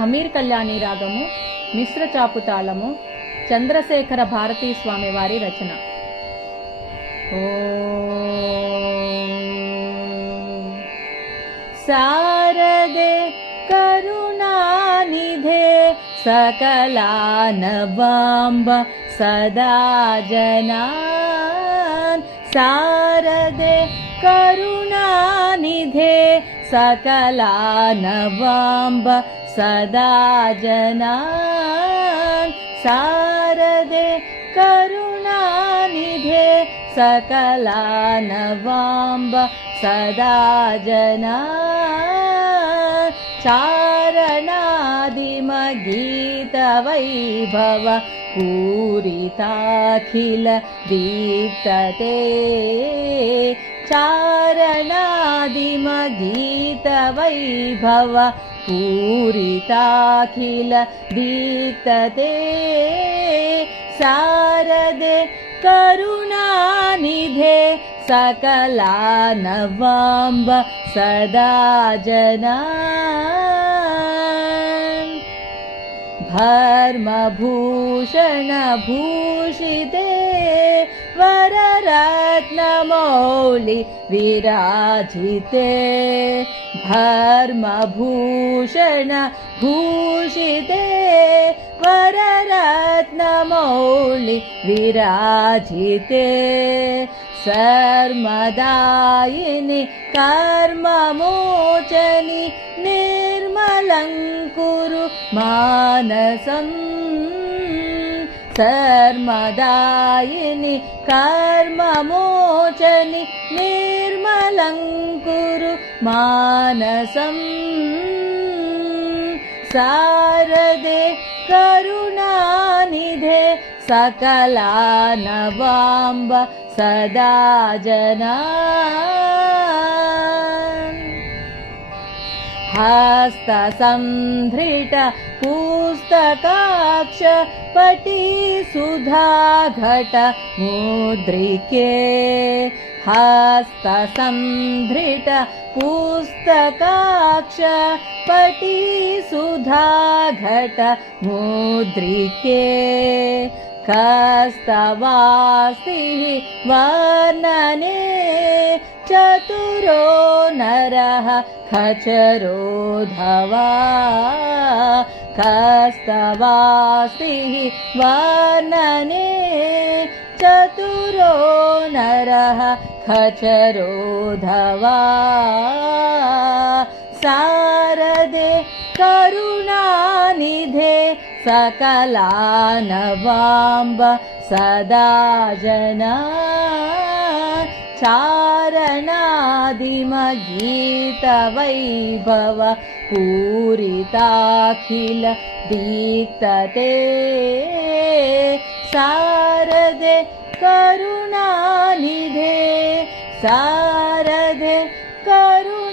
హమీర్ కళ్యాణి రాగము, మిశ్ర చాపు తాళము, చంద్రశేఖర భారతీ స్వామి వారి రచన. శారదే కరుణానిధే సకలానవాంబ సదా జనాన్. శారదే కరుణానిధే సకలానవాంబ సదా జనాన్. శారదే కరుణానిధే సకలానవాంబ సదా జనాన్. చారణాదిమగీత వైభవ పూరితాఖిల దీప్తతే. చారణాదిమగీత వైభవ పూరితాఖిల దీప్తతే. శారదే కరుణానిధే సకలానవాంబ సదా జనాన్. భర్మభూషణ భూషితే వరరత్నమౌళి విరాజితే. భర్మభూషణ భూషితే వరరత్నమౌళి విరాజితే. सर्मदायिनि कर्ममोचनि निर्मलङ्कुरु मानसम्. सर्मदायिनि कर्ममोचनि निर्मलङ्कुरु मानसम्. शारदे करुणानिधे सकलानवांब सदा जनान्. हस्तसंधृत पुस्तकाक्ष पटी सुधाघट मुद्रिके. हस्तसंधृत पुस्तकाक्ष पटी सुधाघट मुद्रिके. कस्तवास्तिः वर्णने चतुरो नरः खचरो धवा. कस्तवास्तिः वर्णने चतुरो नरः खचरो धवा. शारदे करुणानिधे सकलानवांब सदा जनान्. चारणादिमगीत वैभव पूरिताखिल दीप्तते. शारदे करुणानिधे शारदे करुणा